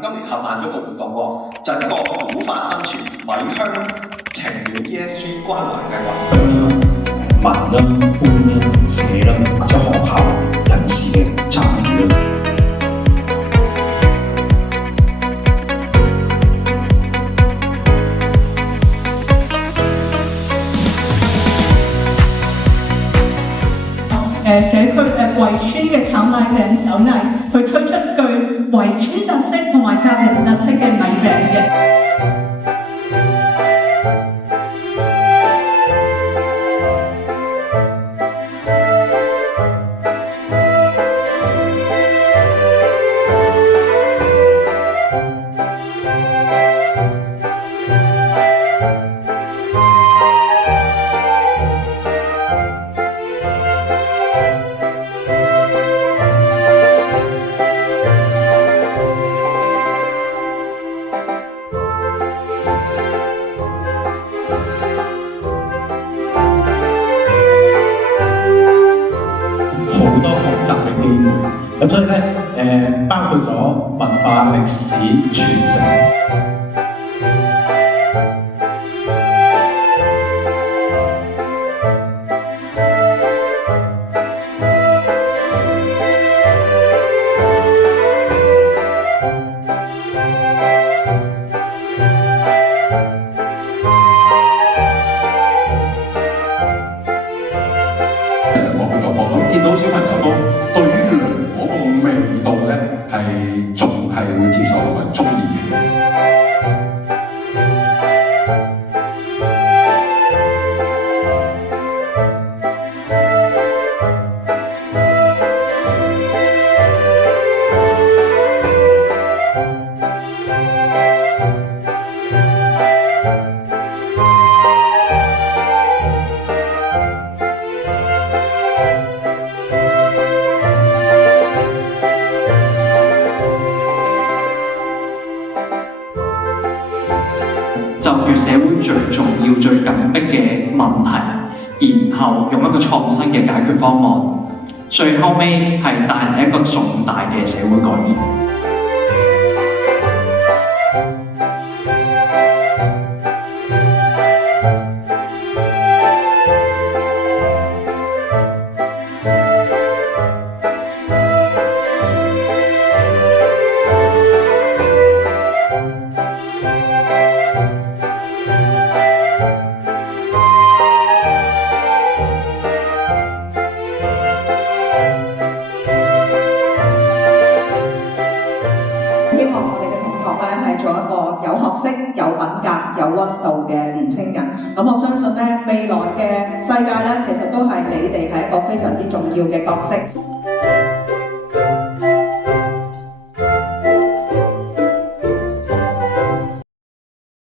今年合辦咗個活動喎，就係一個古法生存米香情緣 ESG 關懷計劃。文啦、搬啦、寫啦，或者學校人士嘅參與啦。社區圍村嘅產米餅手藝，去推出具圍村特色同埋家庭特色嘅米餅嘅。好多學習嘅機會，咁所以咧包括咗文化、歷史傳承。咁見到小朋友都對於糧嗰個味道咧係仲係會接受同埋中意嘅。就住社會最重要、最緊迫嘅問題，然後用一個創新嘅解決方案，最後尾係帶嚟一個重大嘅社會改變。希望我哋嘅同學咧係做一個有學識、有品格、有溫度嘅年青人。咁我相信咧，未來嘅世界咧，其實都係你哋係一個非常之重要嘅角色。